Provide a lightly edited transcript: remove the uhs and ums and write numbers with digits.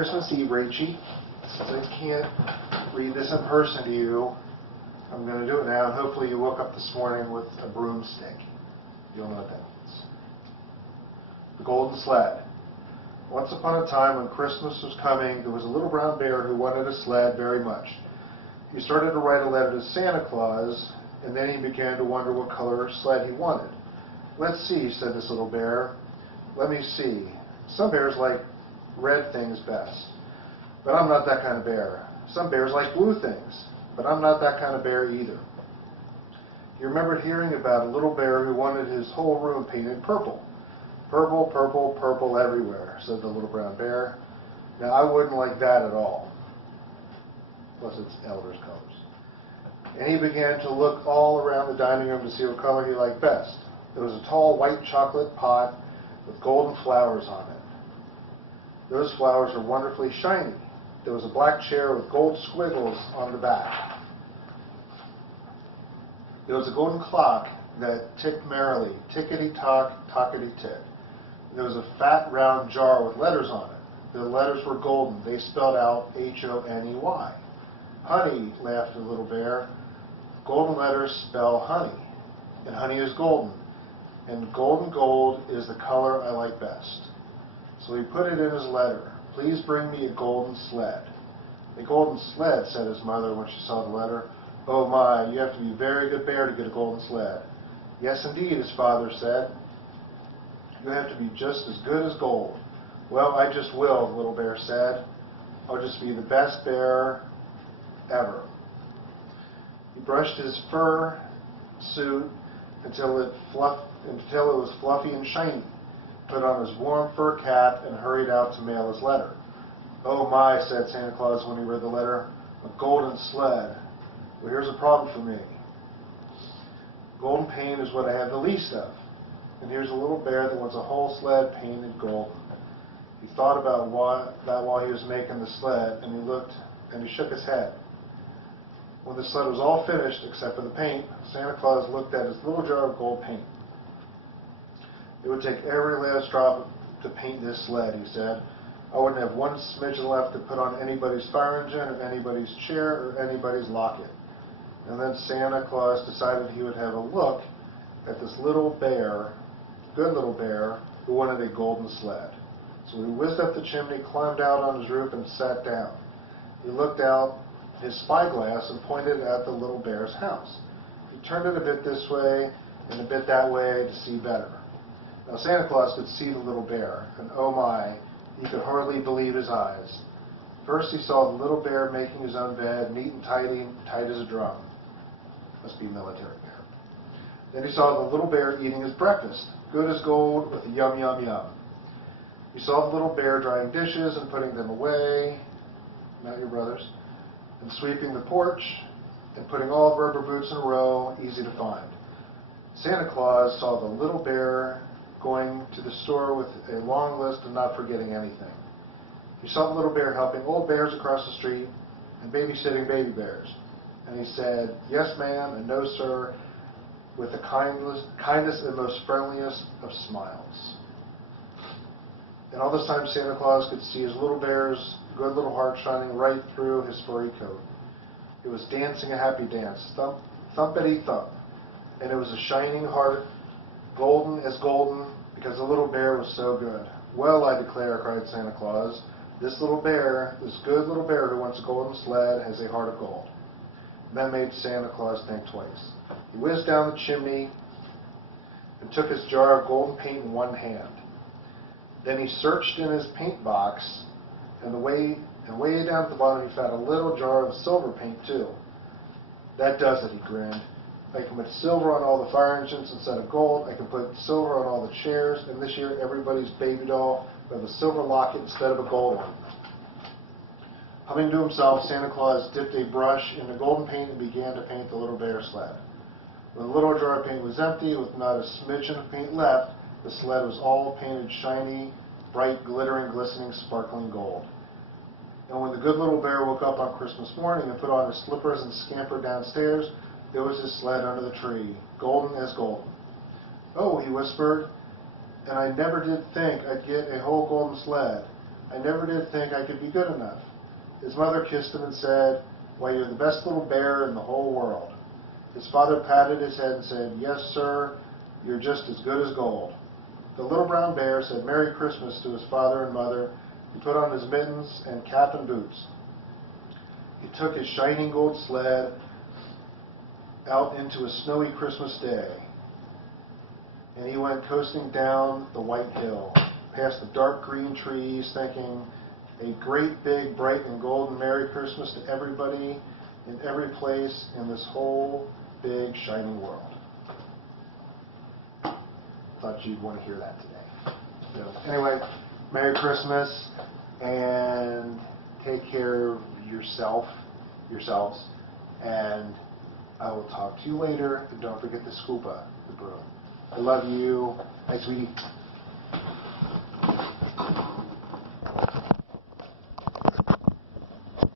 Christmas Eve, Rachie. Since I can't read this in person to you, I'm going to do it now, and hopefully you woke up this morning with a broomstick. You'll know what that means. The Golden Sled. Once upon a time when Christmas was coming, there was a little brown bear who wanted a sled very much. He started to write a letter to Santa Claus, and then he began to wonder what color sled he wanted. "Let's see," said this little bear. "Let me see. Some bears like red things best, but I'm not that kind of bear. Some bears like blue things, but I'm not that kind of bear either." He remembered hearing about a little bear who wanted his whole room painted purple. "Purple, purple, purple everywhere," said the little brown bear. "Now I wouldn't like that at all. Plus it's elders' colors." And he began to look all around the dining room to see what color he liked best. There was a tall white chocolate pot with golden flowers on it. Those flowers were wonderfully shiny. There was a black chair with gold squiggles on the back. There was a golden clock that ticked merrily, tickety-tock, tockety-tick. There was a fat round jar with letters on it. The letters were golden. They spelled out H-O-N-E-Y. "Honey," laughed the little bear. "Golden letters spell honey, and honey is golden, and golden gold is the color I like best." So he put it in his letter. "Please bring me a golden sled." "A golden sled," said his mother when she saw the letter. "Oh my, you have to be a very good bear to get a golden sled." "Yes, indeed," his father said. "You have to be just as good as gold." "Well, I just will," the little bear said. "I'll just be the best bear ever." He brushed his fur suit until it was fluffy and shiny, put on his warm fur cap, and hurried out to mail his letter. "Oh my," said Santa Claus when he read the letter, "a golden sled. Well, here's a problem for me. Golden paint is what I have the least of. And here's a little bear that wants a whole sled painted golden." He thought about that while he was making the sled, and he looked and he shook his head. When the sled was all finished, except for the paint, Santa Claus looked at his little jar of gold paint. "It would take every last drop to paint this sled," he said. "I wouldn't have one smidgen left to put on anybody's fire engine or anybody's chair or anybody's locket." And then Santa Claus decided he would have a look at this little bear, good little bear, who wanted a golden sled. So he whizzed up the chimney, climbed out on his roof, and sat down. He looked out his spyglass and pointed at the little bear's house. He turned it a bit this way and a bit that way to see better. Now Santa Claus could see the little bear, and oh my, he could hardly believe his eyes. First he saw the little bear making his own bed, neat and tidy, tight as a drum. Must be a military bear. Then he saw the little bear eating his breakfast, good as gold, with a yum, yum, yum. He saw the little bear drying dishes and putting them away, not your brothers, and sweeping the porch, and putting all the rubber boots in a row, easy to find. Santa Claus saw the little bear going to the store with a long list and not forgetting anything. He saw the little bear helping old bears across the street and babysitting baby bears. And he said, "Yes, ma'am," and "No, sir," with the kindest and most friendliest of smiles. And all this time Santa Claus could see his little bear's good little heart shining right through his furry coat. It was dancing a happy dance, thump, thumpity thump. And it was a shining heart, golden as golden, because the little bear was so good. "Well, I declare," cried Santa Claus, "this little bear, this good little bear who wants a golden sled, has a heart of gold." And that made Santa Claus think twice. He whizzed down the chimney and took his jar of golden paint in one hand. Then he searched in his paint box, and way down at the bottom he found a little jar of silver paint too. "That does it," he grinned. "I can put silver on all the fire engines instead of gold. I can put silver on all the chairs, and this year everybody's baby doll will have a silver locket instead of a gold one." Humming to himself, Santa Claus dipped a brush in the golden paint and began to paint the little bear sled. When the little jar of paint was empty, with not a smidgen of paint left, the sled was all painted shiny, bright, glittering, glistening, sparkling gold. And when the good little bear woke up on Christmas morning and put on his slippers and scampered downstairs, there was his sled under the tree, golden as golden. "Oh," he whispered, "and I never did think I'd get a whole golden sled. I never did think I could be good enough. His mother kissed him and said, "Why, you're the best little bear in the whole world." His father patted his head and said, "Yes, sir, you're just as good as gold." The little brown bear said Merry Christmas to his father and mother. He put on his mittens and cap and boots. He took his shining gold sled out into a snowy Christmas day, and he went coasting down the white hill, past the dark green trees, thinking, "A great big bright and golden Merry Christmas to everybody in every place in this whole big shining world." Thought you'd want to hear that today. So anyway, Merry Christmas, and take care of yourselves, and I will talk to you later. And don't forget the scuba, the broom. I love you. Bye, sweetie.